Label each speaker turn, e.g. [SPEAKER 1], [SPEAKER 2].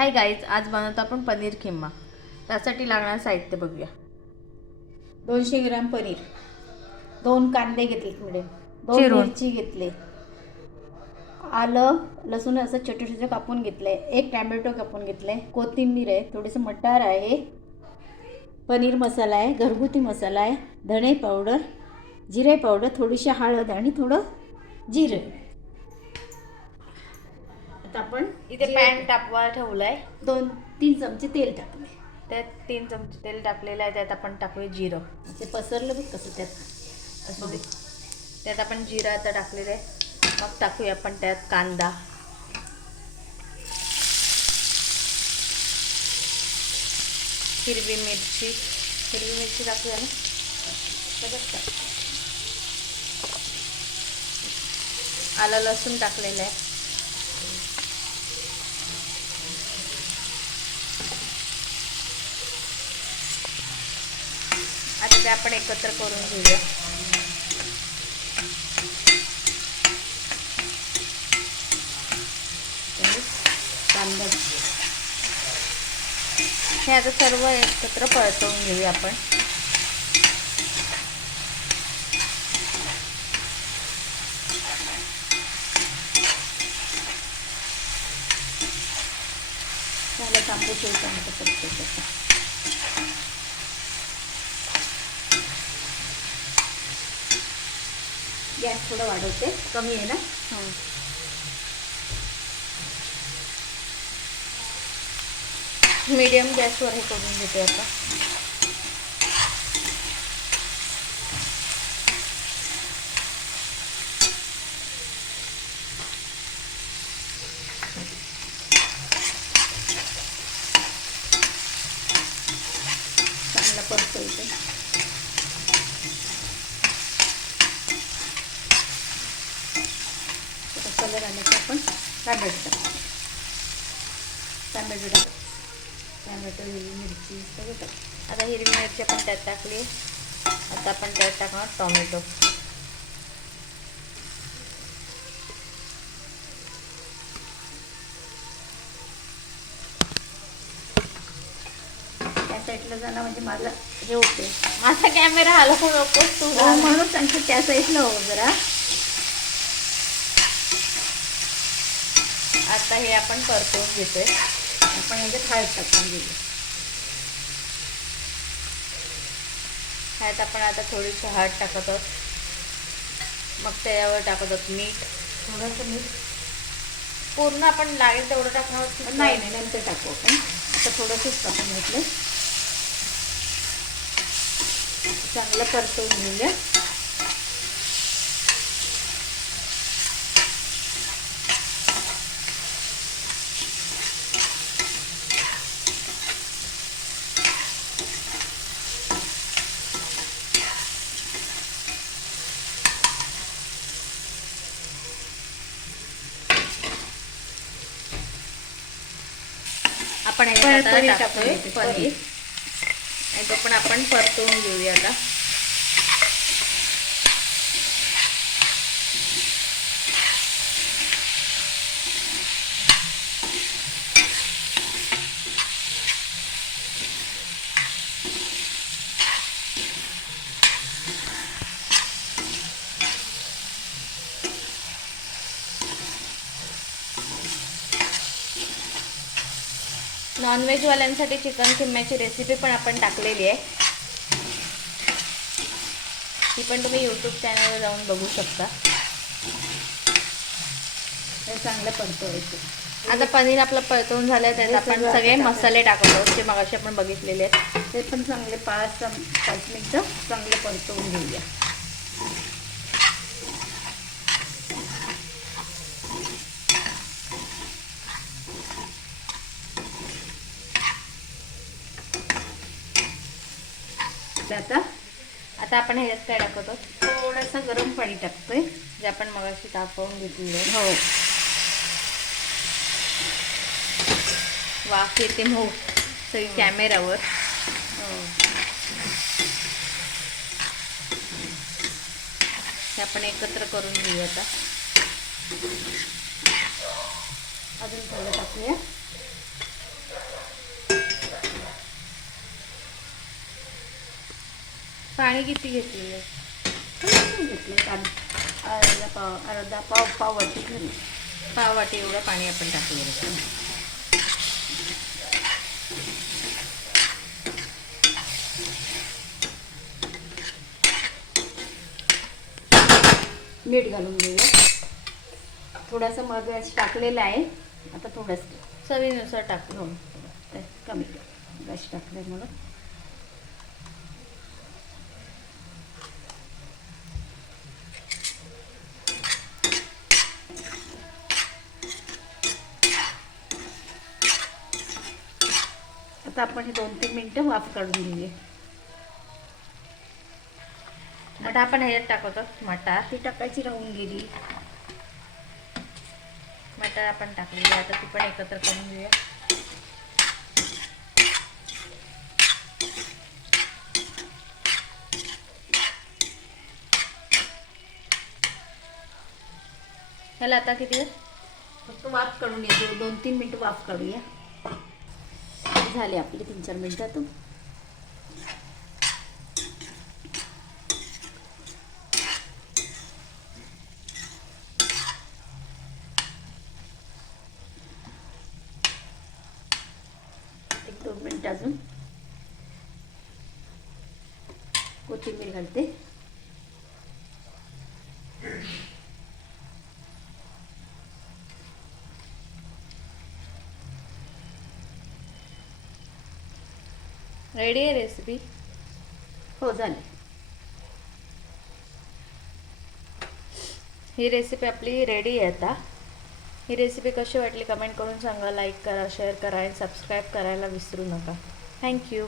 [SPEAKER 1] Hi guys आज बनवतो आपण पनीर खिम्मा. त्यासाठी लागणारं साहित्य बघूया.
[SPEAKER 2] दोनशे ग्राम पनीर. दोन कांदे घेतले मिळे दोन
[SPEAKER 1] चिरून.
[SPEAKER 2] मिरची घेतले. आलं लसूण असं छोटे छोटे कापून घेतले एक टॅमॅटो कापून घेतले कोथिंबीर आहे थोडंसं मटार आहे. पनीर मसाला आहे घरगुती मसाला आहे. धणे पावडर जिरे पावडर थोडीशी हळद आणि थोडं जिरं. आता आपण
[SPEAKER 1] इथे
[SPEAKER 2] जिरं-
[SPEAKER 1] पॅन तापवा ठेवलाय.
[SPEAKER 2] दोन तीन चमचे तेल टाकले
[SPEAKER 1] त्यात तीन चमचे तेल टाकलेलं आहे त्यात आपण टाकूया जिरं.
[SPEAKER 2] ते पसरलं बघ कसं त्यात.
[SPEAKER 1] असू दे. त्यात आपण जिरं आता टाकलेलं आहे. मग टाकूया आपण त्यात कांदा. हिरवी मिरची. हिरवी मिरची टाकूया ना? आलं लसूण टाकलेलं आहे. ते आपण एकत्र करून घेऊया.
[SPEAKER 2] कांदा
[SPEAKER 1] हे आता सर्व एकत्र परतवून घेऊया आपण.
[SPEAKER 2] त्याला तांबू ठेवतो गॅस थोडं वाढवते. कमी आहे ना?
[SPEAKER 1] मीडियम गॅसवर हे करून घेते आता
[SPEAKER 2] चांगला परतवते थोडा कलर आल्याचं आपण टॅमॅटो टाकतो टॅमॅटो टाक. टॅमॅटो हिरवी मिरची सगळं टाक.
[SPEAKER 1] आता हिरवी मिरची आपण त्यात टाकली. आता आपण त्यात टाकणार टॉमॅटो.
[SPEAKER 2] साईडला जाणं म्हणजे माझा हे होते
[SPEAKER 1] माझा कॅमेरा हलवू नको. तू
[SPEAKER 2] म्हणून सांगते त्या साईडला हो जरा.
[SPEAKER 1] आता हे आपण परतवून घेतोय.
[SPEAKER 2] आपण ह्याच्यात हळद टाकून घेऊ.
[SPEAKER 1] ह्यात आपण आता थोडीशी हळद टाकत आहोत. मग त्याच्यावर टाकत आहोत मीठ.
[SPEAKER 2] थोडंसं मीठ.
[SPEAKER 1] पूर्ण आपण लागेल तेवढं टाकणार आहोत
[SPEAKER 2] नाही नाही नंतर टाकू आपण. आता थोडंसंच टाकून घेतलं चांगलं परतवून घेऊया.
[SPEAKER 1] आपण टाकतोय पनीर. पण आपण परतवून घेऊया आता. नॉनव्हेजवाल्यांसाठी चिकन किम्म्याची रेसिपी पण आपण टाकलेली आहे. ती पण तुम्ही यूट्यूब चॅनलवर जाऊन बघू शकता.
[SPEAKER 2] हे चांगलं परतवायचं
[SPEAKER 1] आता पनीर आपलं परतवून झालं त्यात
[SPEAKER 2] हे
[SPEAKER 1] आपण
[SPEAKER 2] सगळं
[SPEAKER 1] मसाले टाकत जे मगाशी आपण बघितलेले आहेत.
[SPEAKER 2] ते पण चांगले पाच पाच मिनटं चांगलं परतवून घेऊया. आता.
[SPEAKER 1] आता आपण ह्याच्यात काय टाकत?
[SPEAKER 2] थोडंसं गरम पाणी टाकतोय
[SPEAKER 1] जे आपण मगाशी तापवून घेतलेलं.
[SPEAKER 2] हो.
[SPEAKER 1] वाफ येते मऊ. सगळी कॅमेरावर.
[SPEAKER 2] हो.
[SPEAKER 1] हे आपण एकत्र करून घेऊ आता.
[SPEAKER 2] अजून थोडं टाकूया.
[SPEAKER 1] पाणी किती घेतलेलं आहे?
[SPEAKER 2] घेतले अर्धा पाव अर्धा पाव पाव वाटी. घालून.
[SPEAKER 1] पाव वाटी एवढं पाणी आपण टाकलेलं आहे.
[SPEAKER 2] मीठ घालून घेऊया. थोडासा मग टाकलेला आहे. आता थोडंसं.
[SPEAKER 1] चवीनुसार टाकू.
[SPEAKER 2] हो कमी. गॅस टाकल्यामुळं आपण हे दोन तीन मिनटं वाफ काढून घेऊया.
[SPEAKER 1] आता आपण ह्याच्यात टाकतो मटार.
[SPEAKER 2] ती टाकायची राहून गेली.
[SPEAKER 1] मटार आपण टाकलेली. आता ती पण एकत्र करून घेऊया. ह्याला आता किती?
[SPEAKER 2] वाफ काढून येतो. दोन तीन मिनटं वाफ काढूया. झाले आपले तीन चार मिनटातून. एक दोन मिनटं अजून. कोथिंबीर घालते.
[SPEAKER 1] रेडी आहे रेसिपी
[SPEAKER 2] हो झाले.
[SPEAKER 1] ही रेसिपी आपली रेडी आहे आता. ही रेसिपी कशी वाटली कमेंट करून सांगा. लाईक करा शेअर करा आणि सबस्क्राईब करायला विसरू नका. थँक्यू